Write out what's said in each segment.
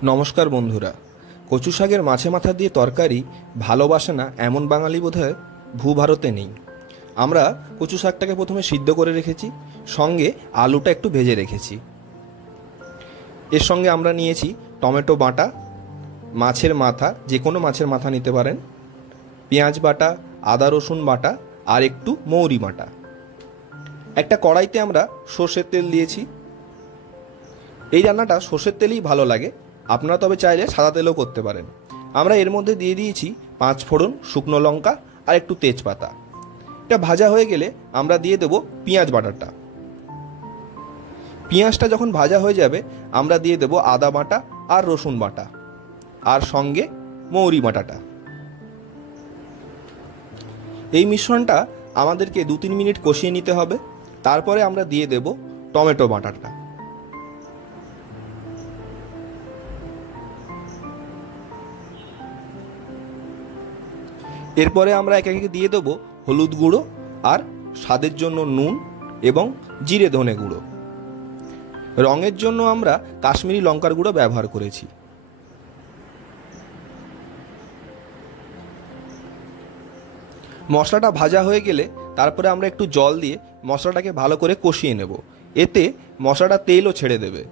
নমস্কার বন্ধুরা। কচু শাকের মাছে মাথা দিয়ে তরকারি ভালোবাসে না এমন বাঙালি বোধহয় ভূভারতে নেই। আমরা কচু শাকটাকে প্রথমে সিদ্ধ করে রেখেছি, সঙ্গে আলুটা একটু ভেজে রেখেছি। এর সঙ্গে আমরা নিয়েছি টমেটো বাটা, মাছের মাথা, যে কোনো মাছের মাথা নিতে পারেন, পেঁয়াজ বাটা, আদা রসুন বাটা আর একটু মৌরি বাটা। একটা কড়াইতে আমরা সর্ষের তেল দিয়েছি। এই রান্নাটা সর্ষের তেলেই ভালো লাগে, আপনারা তবে চাইলে সাদা তেলও করতে পারেন। আমরা এর মধ্যে দিয়ে দিয়েছি 5 ফোড়ন, শুকনো লঙ্কা আর একটু তেজপাতা। এটা ভাজা হয়ে গেলে আমরা দিয়ে দেব পেঁয়াজ বাটাটা। পেঁয়াজটা যখন ভাজা হয়ে যাবে আমরা দিয়ে দেব আদা বাটা আর রসুন বাটা আর সঙ্গে মৌরি বাটাটা। এই মিশ্রণটা আমাদেরকে 2-3 মিনিট কষিয়ে নিতে হবে। তারপরে আমরা দিয়ে দেব টমেটো বাটাটা। এরপরে আমরা একে একে দিয়ে দেবো হলুদ গুঁড়ো আর স্বাদের জন্য নুন এবং জিরে ধনে গুঁড়ো। রঙের জন্য আমরা কাশ্মীরি লঙ্কার গুঁড়ো ব্যবহার করেছি। মশলাটা ভাজা হয়ে গেলে তারপরে আমরা একটু জল দিয়ে মশলাটাকে ভালো করে কষিয়ে নেব। এতে মশলাটা তেলও ছেড়ে দেবে।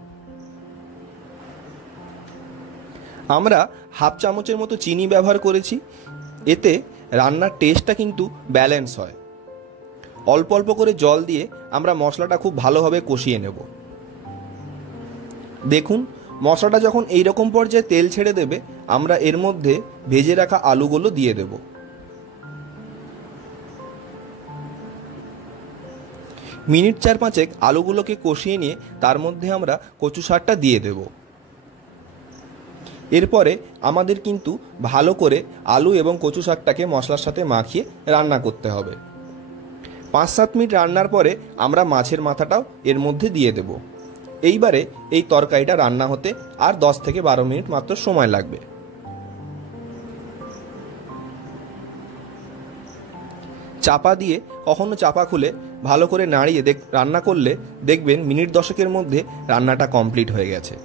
আমরা হাফ চামচের মতো চিনি ব্যবহার করেছি। এতে রান্নার টেস্টটা কিন্তু ব্যালেন্স হয়। অল্প অল্প করে জল দিয়ে আমরা মশলাটা খুব ভালোভাবে কষিয়ে নেব। দেখুন, মশলাটা যখন এইরকম পর্যায়ে তেল ছেড়ে দেবে আমরা এর মধ্যে ভেজে রাখা আলুগুলো দিয়ে দেব। মিনিট 4-5 আলুগুলোকে কষিয়ে নিয়ে তার মধ্যে আমরা কচু শাকটা দিয়ে দেব। এরপরে আমাদের কিন্তু ভালো করে আলু এবং কচু শাকটাকে মশলার সাথে মাখিয়ে রান্না করতে হবে। 5-7 মিনিট রান্নার পরে আমরা মাছের মাথাটাও এর মধ্যে দিয়ে দেব। এইবারে এই তরকারিটা রান্না হতে আর 10-12 মিনিট মাত্র সময় লাগবে। চাপা দিয়ে কখনো চাপা খুলে ভালো করে নাড়িয়ে রান্না করলে দেখবেন মিনিট 10-এর মধ্যে রান্নাটা কমপ্লিট হয়ে গেছে।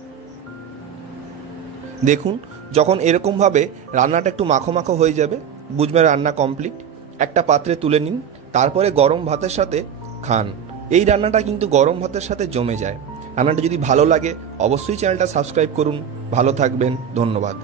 দেখুন, যখন এরকমভাবে রান্নাটা একটু মাখো মাখো হয়ে যাবে বুঝবেন রান্না কমপ্লিট। একটা পাত্রে তুলে নিন, তারপরে গরম ভাতের সাথে খান। এই রান্নাটা কিন্তু গরম ভাতের সাথে জমে যায়। রান্নাটা যদি ভালো লাগে অবশ্যই চ্যানেলটা সাবস্ক্রাইব করুন। ভালো থাকবেন, ধন্যবাদ।